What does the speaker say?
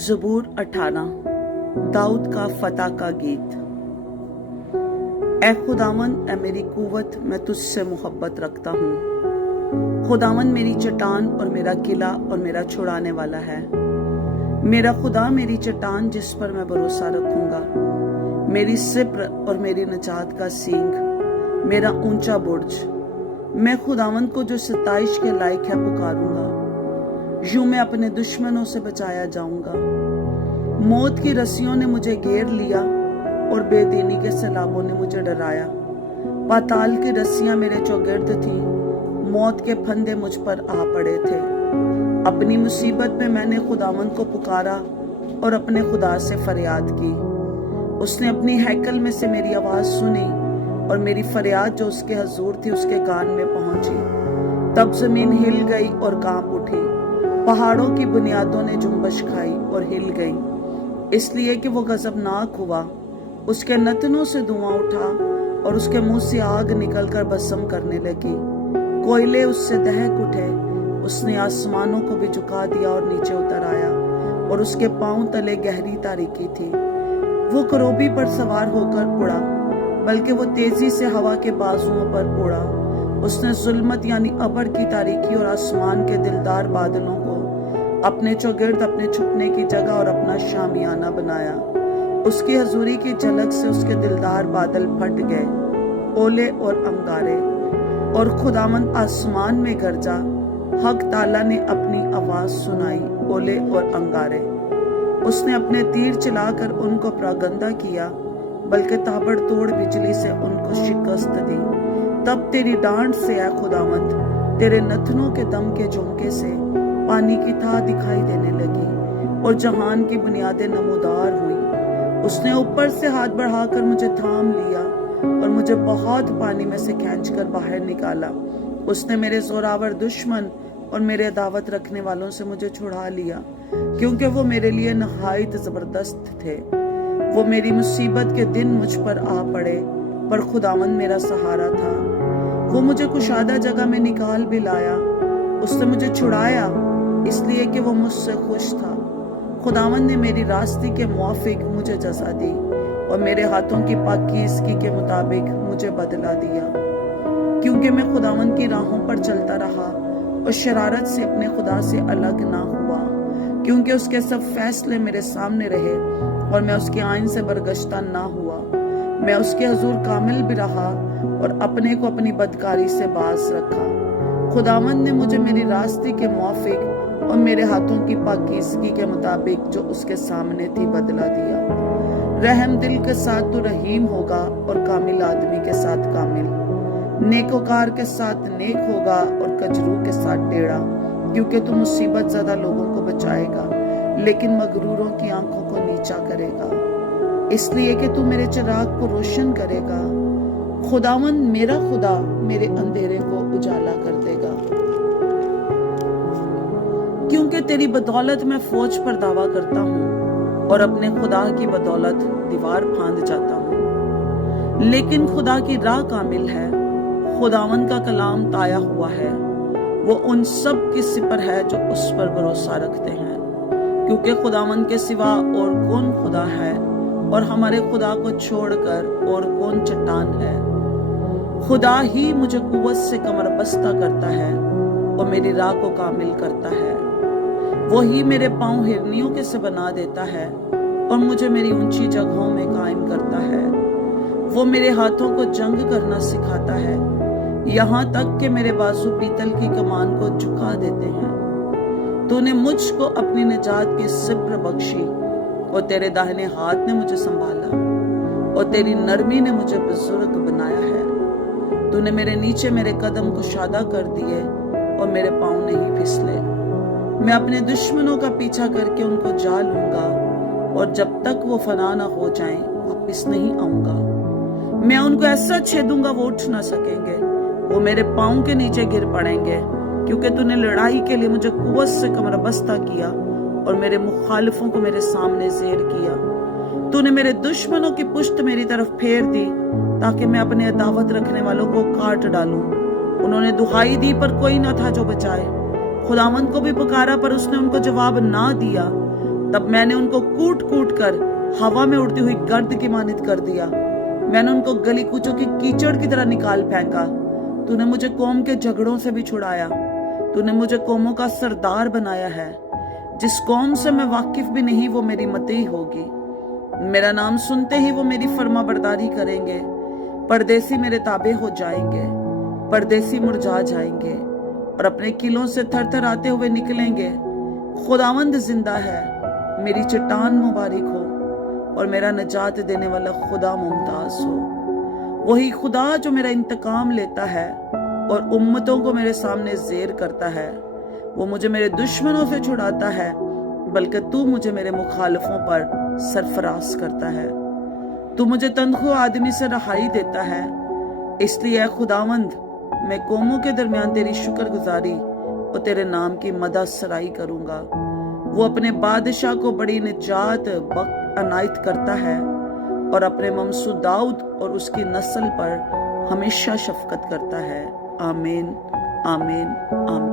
ज़बूर 18 दाऊद का फतह का गीत। ए खुदावन, ए मेरी कुव्वत, मैं तुझसे मोहब्बत रखता हूँ। खुदावन मेरी चट्टान और मेरा किला और मेरा छुड़ाने वाला है। मेरा खुदा मेरी चट्टान जिस पर मैं भरोसा रखूंगा, मेरी सिप्र और मेरी नजात का सींग, मेरा ऊंचा बुर्ज। मैं खुदावन को जो सताइश के लायक है पुकारूंगा। यूं मैं अपने दुश्मनों से बचाया जाऊंगा। मौत की रस्सियों ने मुझे घेर लिया और बेदीनी के सैलाबों ने मुझे डराया। पाताल की रस्सियां मेरे चौगिर्द थीं, मौत के फंदे मुझ पर आ पड़े थे। अपनी मुसीबत में मैंने खुदावन को पुकारा और अपने खुदा से फरियाद की। उसने अपनी हैकल में से मेरी आवाज सुनी और मेरी फरियाद जो उसके हजूर थी उसके कान में पहुंची। तब जमीन हिल गई और कांप उठी, पहाड़ों की बुनियादों ने जुम्बश खाई और हिल गई, इसलिए कि वो गजबनाक हुआ। उसके नतनों से धुआं उठा और उसके मुंह से आग निकलकर भस्म करने लगी। कोयले उससे दहक उठे। उसने आसमानों को भी झुका दिया और नीचे उतर आया, और उसके पांव तले गहरी तारीकी थी। वो करोबी पर सवार होकर उड़ा, बल्कि वो तेजी से हवा के बाजुओं पर उड़ा। उसने जुल्मत यानी अबर की तारीकी और आसमान के दिलदार बादलों को अपने चौगिर्द अपने छुपने की जगह और अपना शामियाना बनाया। उसकी हजूरी की झलक से उसके दिलदार बादल फट गए, ओले और अंगारे, और खुदावंद आसमान में गरजा। हक ताला ने अपनी आवाज सुनाई, ओले और अंगारे। उसने अपने तीर चलाकर उनको प्रागंदा किया, बल्कि ताबड़तोड़ बिजली से उनको शिकस्त दी। तब तेरी डांट से ऐ खुदावंद, तेरे नथनों के दम के झोंके से पानी की था दिखाई देने लगी और जहान की बुनियादें नमूदार हुई। उसने ऊपर से हाथ बढ़ाकर मुझे थाम लिया और मुझे बहुत पानी में से खींचकर बाहर निकाला। उसने मेरे जोरावर दुश्मन और मेरे अदावत रखने वालों से मुझे छुड़ा लिया, क्योंकि वो मेरे लिए नहायत जबरदस्त थे। वो मेरी मुसीबत के दिन मुझ पर आ पड़े, पर खुदावंद मेरा सहारा था। वो मुझे कुशादा जगह में निकाल भी लाया। उसने मुझे छुड़ाया इसलिए कि वो मुझसे खुश था। खुदावंद ने मेरी रास्ते के मुआफिक मुझे जज़ा दी और मेरे हाथों की पाकीज़गी के मुताबिक मुझे बदला दिया, क्योंकि मैं खुदावंद की राहों पर चलता रहा और शरारत से अपने खुदा से अलग ना हुआ। क्योंकि उसके सब फैसले मेरे सामने रहे और मैं उसके आइन से बरगश्ता ना हुआ। मैं उसके हजूर कामिल भी रहा और अपने को अपनी बदकारी से बाज रखा। खुदावंद ने मुझे मेरी रास्ते के मुआफिक और मेरे हाथों की पाकीज़गी के मुताबिक जो उसके सामने थी बदला दिया। रहम दिल के साथ तो रहीम होगा और कामिल आदमी के साथ कामिल, नेकोकार के साथ नेक होगा और कजरू के साथ टेढ़ा। क्योंकि तू मुसीबत ज़्यादा लोगों को बचाएगा, लेकिन मगरूरों की आंखों को नीचा करेगा। इसलिए कि तू मेरे चिराग को रोशन करेगा। खुदावंद मेरा खुदा मेरे अंधेरे को उजाला कर देगा। क्योंकि तेरी बदौलत मैं फौज पर दावा करता हूँ और अपने खुदा की बदौलत दीवार फांद जाता हूँ। लेकिन खुदा की राह कामिल है, खुदावंद का कलाम ताया हुआ है। वो उन सब की सिपर है जो उस पर भरोसा रखते हैं। क्योंकि खुदावंद के सिवा और कौन खुदा है, और हमारे खुदा को छोड़कर और कौन चट्टान है। खुदा ही मुझे कुव्वत से कमर बस्ता करता है और मेरी राह को कामिल करता है। वो ही मेरे पांव हिरनियों के से बना देता है और मुझे मेरी ऊंची जगहों में कायम करता है। वो मेरे हाथों को जंग करना सिखाता है, यहाँ तक कि मेरे बाजू पीतल की कमान को झुका देते हैं। तूने मुझको अपनी निजात की सिप्र बख्शी और तेरे दाहिने हाथ ने मुझे संभाला और तेरी नरमी ने मुझे बुजुर्ग बनाया है। तूने मेरे नीचे मेरे कदम कुशादा कर दिए और मेरे पांव नहीं फिसले। मैं अपने दुश्मनों का पीछा करके उनको जा लूंगा, और जब तक वो फना ना हो जाएं वापिस नहीं आऊंगा। मैं उनको ऐसा छेदूंगा वो उठ ना सकेंगे। वो मेरे पांव के नीचे गिर पड़ेंगे, क्योंकि तूने लड़ाई के लिए मुझे कुव्वत से कमर बस्ता किया और मेरे मुखालिफों को मेरे सामने ज़ेर किया। तूने मेरे दुश्मनों की पुश्त मेरी तरफ फेर दी, ताकि मैं अपने अदावत रखने वालों को काट डालूं। उन्होंने दुहाई दी पर कोई ना था जो बचाए। खुदावंद को भी पुकारा पर उसने उनको जवाब ना दिया। तब मैंने उनको कूट कूट कर हवा में उड़ती हुई गर्द की मानित कर दिया। मैंने उनको गली कूचों की कीचड़ की तरह निकाल फेंका। तूने मुझे कौम के झगड़ों से भी छुड़ाया। तूने मुझे कौमों का सरदार बनाया है। जिस कौम से मैं वाकिफ भी नहीं वो मेरी मतई होगी। मेरा नाम सुनते ही वो मेरी फर्मा बरदारी करेंगे। परदेसी मेरे ताबे हो जाएंगे। परदेसी मुरझा जाएंगे और अपने किलों से थर थर आते हुए निकलेंगे। खुदावंद जिंदा है, मेरी चट्टान मुबारक हो और मेरा निजात देने वाला खुदा मुमताज हो। वही खुदा जो मेरा इंतकाम लेता है और उम्मतों को मेरे सामने जेर करता है। वो मुझे मेरे दुश्मनों से छुड़ाता है, बल्कि तू मुझे मेरे मुखालिफों पर सरफराज करता है। तू मुझे तनख्वाह आदमी से रहाई देता है। इसलिए खुदावंद, मैं कौमों के दरमियान तेरी शुक्रगुजारी और तेरे नाम की मदद सराई करूंगा। वो अपने बादशाह को बड़ी निजात अनायत करता है और अपने ममसू दाऊद और उसकी नस्ल पर हमेशा शफकत करता है। आमीन, आमीन, आमीन।